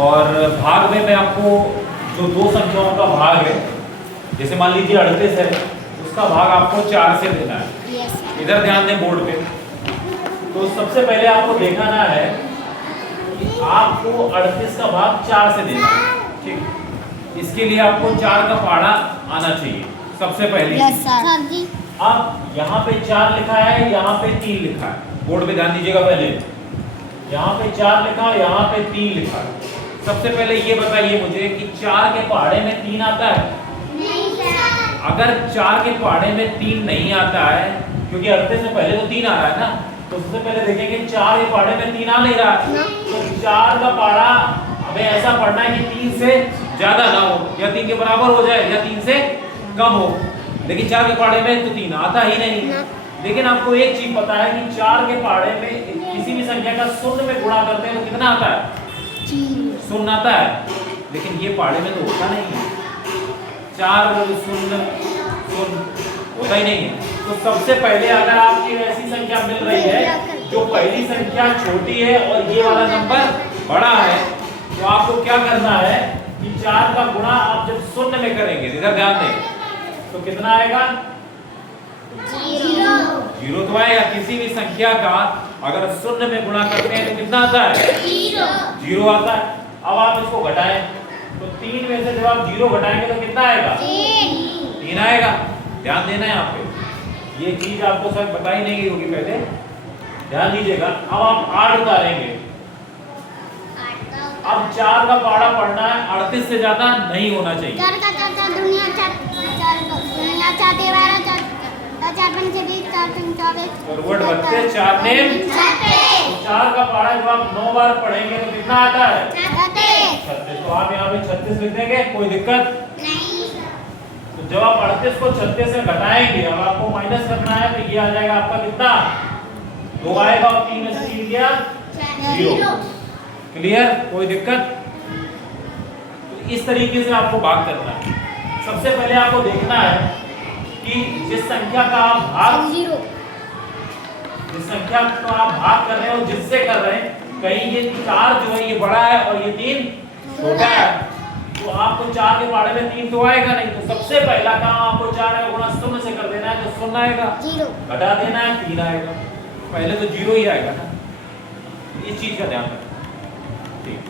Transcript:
और भाग में मैं आपको जो दो संख्याओं का भाग है, जैसे मान लीजिए 38 है, उसका भाग आपको 4 से देना है। इधर ध्यान दें बोर्ड पे। तो सबसे पहले आपको दिखाना है कि आपको 38 का भाग 4 से देना है। ठीक, इसके लिए आपको 4 का पहाड़ा आना चाहिए सबसे पहले। अब यहाँ पे 4 लिखा है, यहाँ पे 3 लिखा है। बोर्ड पे ध्यान दीजिएगा। पहले यहाँ पे 4 लिखा है, यहाँ पे 3 लिखा है। सबसे पहले ये बताइए मुझे कि 4 के पहाड़े में 3 आता है? नहीं सर। अगर 4 के पहाड़े में 3 नहीं आता है, क्योंकि 38 से पहले तो 3 आ रहा है ना, तो सबसे पहले देखेंगे 4 के पहाड़े में 3 आ नहीं रहा है। तो 4 का पहाड़ा हमें ऐसा पढ़ना है कि 3 से ज्यादा ना हो, या 3 के बराबर हो जाए, या 3 से कम हो। लेकिन 4 के पहाड़े में तो 3 आता ही नहीं। लेकिन आपको एक चीज पता है कि 4 के पहाड़े में किसी भी संख्या का शून्य में गुणा करते हैं तो कितना आता है? शून्य आता है। लेकिन ये पहाड़े में तो होता नहीं है। 4 शून्य शून्य होता ही नहीं है। तो सबसे पहले अगर आपकी ऐसी संख्या मिल रही है जो पहली संख्या छोटी है और ये वाला नंबर बड़ा है, तो आपको क्या करना है कि 4 का गुणा आप जब शून्य में करेंगे, इधर ध्यान दें, तो कितना आएगा? 0 तो आएगा। किसी भी संख्या का अगर शून्य में गुणा करते हैं तो कितना आता है? 0 आता है। अब आप इसको घटाएं तो 3 में से जब आप 0 घटाएंगे तो कितना आएगा? 3 आएगा। ध्यान देना है आप पे, ये चीज आपको सर बताई नहीं गई होगी पहले, ध्यान दीजिएगा। अब आप 8 उतारेंगे। अब 4 का पहाड़ा पढ़ना है, 38 से ज्यादा नहीं होना चाहिए। 4 का 4 दुनिया 4 4 का पहाड़ा जब आप 9 बार पढ़ेंगे तो कितना आता है? 36। तो आप यहाँ पे 36 लिख देंगे, कोई दिक्कत नहीं। तो जब आप 38 को 36 से घटाएंगे, अब आपको माइनस करना है, तो ये आ जाएगा आपका कितना? 2 आएगा, और 3 में से 3 गया 0। क्लियर? कोई दिक्कत? तो इस तरीके से आपको भाग करना है। सबसे पहले आपको देखना है कि जिस संख्या का आप भाग कर रहे हो, जिससे कर रहे हैं, कहीं ये 4 जो है ये बड़ा है और ये 3 छोटा है, तो आपको 4 के पहाड़े में 3 तो आएगा नहीं। तो सबसे पहला काम आपको 4 का गुणा शून्य से कर देना है, तो शून्य आएगा, घटा देना है, 3 आएगा। पहले तो 0 ही आएगा ना। इस चीज का ध्यान रखना। ठीक।